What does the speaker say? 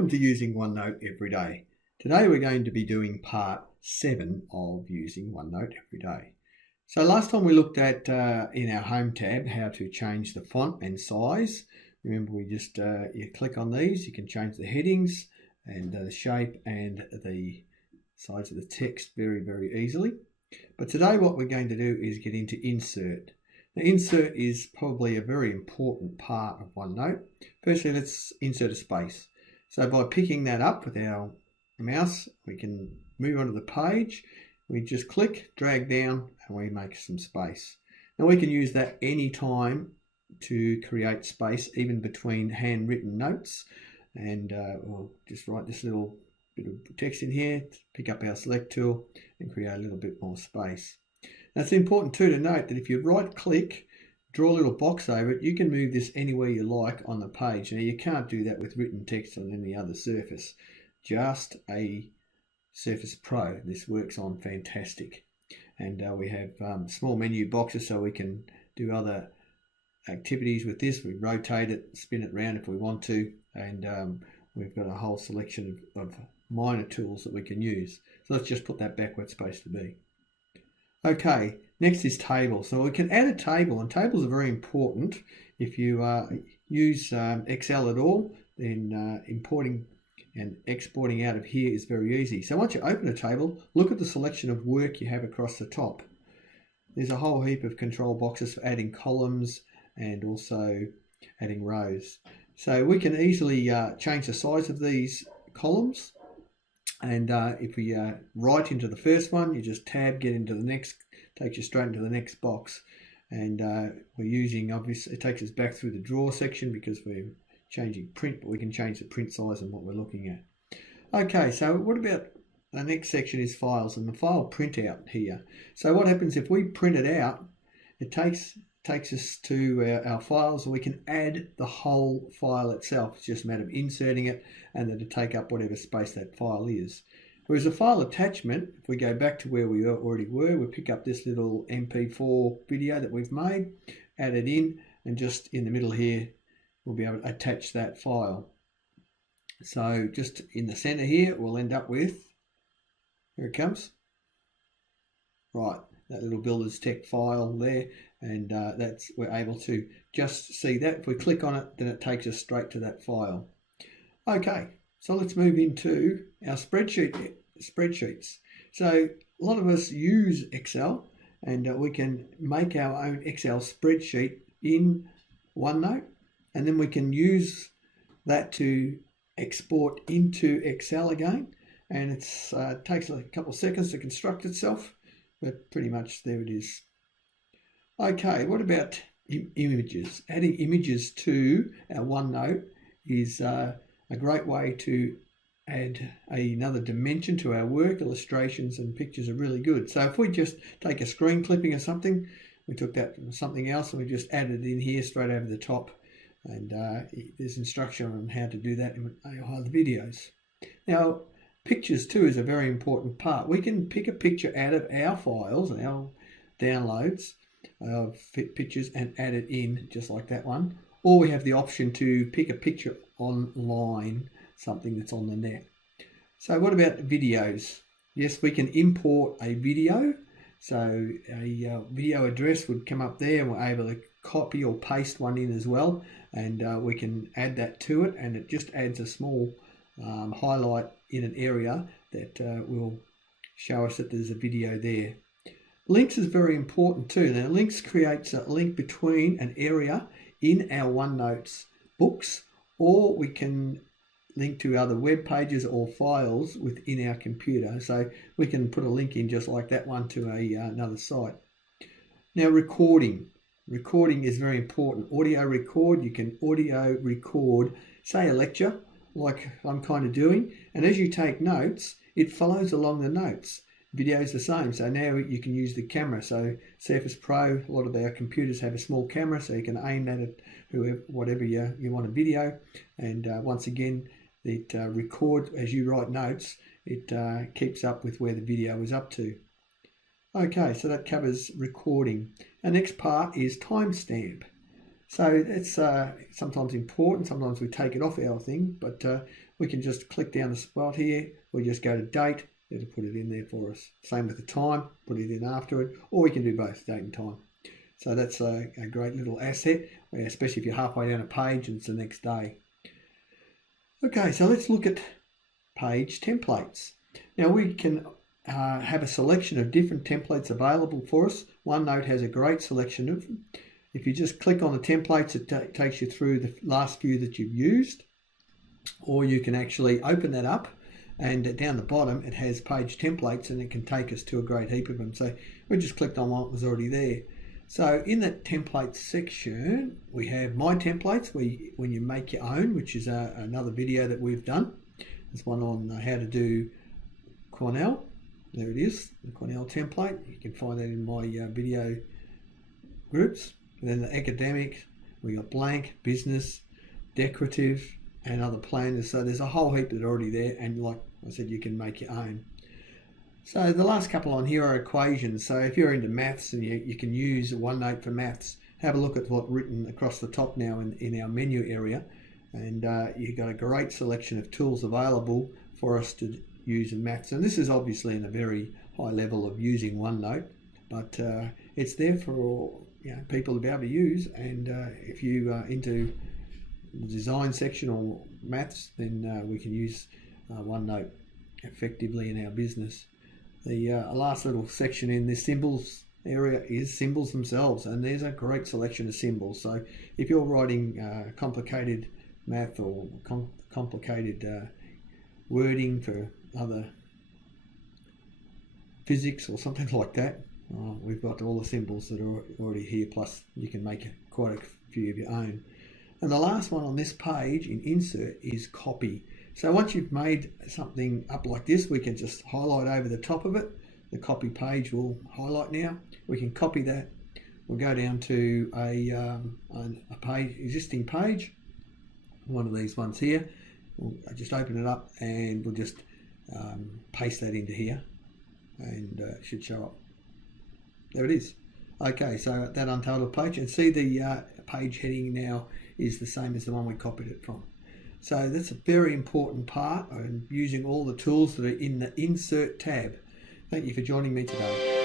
welcome to Using OneNote Every Day. Today we're going to be doing part 7 of using OneNote every day. So last time we looked at, in our Home tab, how to change the font and size. Remember we just, you click on these, you can change the headings and the shape and the size of the text very, very easily. But today what we're going to do is get into Insert. Now, insert is probably a very important part of OneNote. Firstly, let's insert a space. So by picking that up with our mouse, we can move onto the page. We just click, drag down, and we make some space. Now we can use that any time to create space, even between handwritten notes. And we'll just write this little bit of text in here, pick up our select tool, and create a little bit more space. Now it's important too to note that if you right click, draw a little box over it, you can move this anywhere you like on the page. Now you can't do that with written text on any other surface, just a Surface Pro. This works on fantastic. And we have small menu boxes so we can do other activities with this. We rotate it, spin it around if we want to, and we've got a whole selection of minor tools that we can use. So let's just put that back where it's supposed to be. Okay, next is tables. So we can add a table, and tables are very important. If you use Excel at all, then importing and exporting out of here is very easy. So once you open a table, look at the selection of work you have across the top. There's a whole heap of control boxes for adding columns and also adding rows. So we can easily change the size of these columns. And if we write into the first one, you just tab, get into the next, takes you straight into the next box. And we're using, obviously, it takes us back through the draw section because we're changing print, but we can change the print size and what we're looking at. Okay, so what about the next section is files and the file printout here. So what happens if we print it out, it takes us to our files, and we can add the whole file itself. It's just a matter of inserting it and then to take up whatever space that file is. Whereas a file attachment, if we go back to where we already were, we pick up this little MP4 video that we've made, add it in, and just in the middle here, we'll be able to attach that file. So just in the center here, we'll end up with, here it comes. Right, that little builder's tech file there, and we're able to just see that. If we click on it, then it takes us straight to that file. Okay, so let's move into our spreadsheets. So a lot of us use Excel, and we can make our own Excel spreadsheet in OneNote, and then we can use that to export into Excel again. And it takes a couple of seconds to construct itself, but pretty much there it is. Okay, what about images? Adding images to our OneNote is a great way to add another dimension to our work. Illustrations and pictures are really good. So if we just take a screen clipping or something, we took that from something else and we just added it in here straight over the top. And there's instruction on how to do that in our other videos. Now, pictures too is a very important part. We can pick a picture out of our files, our downloads of pictures, and add it in just like that one. Or we have the option to pick a picture online, something that's on the net. So what about videos? Yes, we can import a video. So a video address would come up there, and we're able to copy or paste one in as well. And we can add that to it, and it just adds a small highlight in an area that will show us that there's a video there. Links is very important too. Now links creates a link between an area in our OneNote's books, or we can link to other web pages or files within our computer. So we can put a link in just like that one to another site. Now recording. Recording is very important. Audio record, you can audio record, say a lecture, like I'm kind of doing, and as you take notes, it follows along the notes. Video is the same, so now you can use the camera. So Surface Pro, a lot of our computers have a small camera, so you can aim that at whatever you want to video, and once again, it records as you write notes. It keeps up with where the video is up to. Okay, so that covers recording. Our next part is timestamp. So it's sometimes important, sometimes we take it off our thing, but we can just click down the spot here. We just go to date. It'll put it in there for us. Same with the time, put it in after it, or we can do both, date and time. So that's a great little asset, especially if you're halfway down a page and it's the next day. Okay, so let's look at page templates. Now we can have a selection of different templates available for us. OneNote has a great selection of them. If you just click on the templates, it takes you through the last few that you've used, or you can actually open that up, and down the bottom it has page templates, and it can take us to a great heap of them. So we just clicked on what was already there. So in that templates section, we have My Templates, when you make your own, which is another video that we've done. There's one on how to do Cornell. There it is, the Cornell template. You can find that in my video groups. And then the academic, we got blank, business, decorative, and other planners. So there's a whole heap that are already there, and like I said, you can make your own. So the last couple on here are equations. So if you're into maths and you can use OneNote for maths, have a look at what's written across the top now in our menu area, and you've got a great selection of tools available for us to use in maths. And this is obviously in a very high level of using OneNote, but it's there for people to be able to use. And if you are into the design section or maths, then we can use OneNote effectively in our business. The last little section in this symbols area is symbols themselves, and there's a great selection of symbols. So if you're writing complicated math or complicated wording for other physics or something like that, we've got all the symbols that are already here, plus you can make quite a few of your own. And the last one on this page in insert is copy. So once you've made something up like this, we can just highlight over the top of it. The copy page will highlight now. We can copy that. We'll go down to a page, existing page, one of these ones here. We'll just open it up and we'll just paste that into here, and it should show up. There it is. Okay, so that untitled page, and see the page heading now is the same as the one we copied it from. So that's a very important part of using all the tools that are in the Insert tab. Thank you for joining me today.